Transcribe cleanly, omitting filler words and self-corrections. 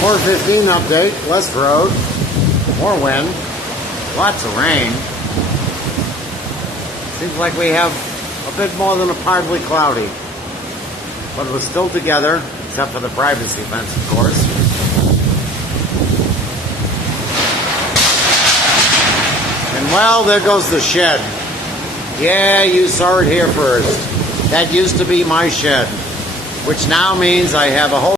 4:15 update, less road, more wind, lots of rain. Seems like we have a bit more than a partly cloudy. But we're still together, except for the privacy fence, of course. And well, there goes the shed. Yeah, you saw it here first. That used to be my shed, which now means I have a whole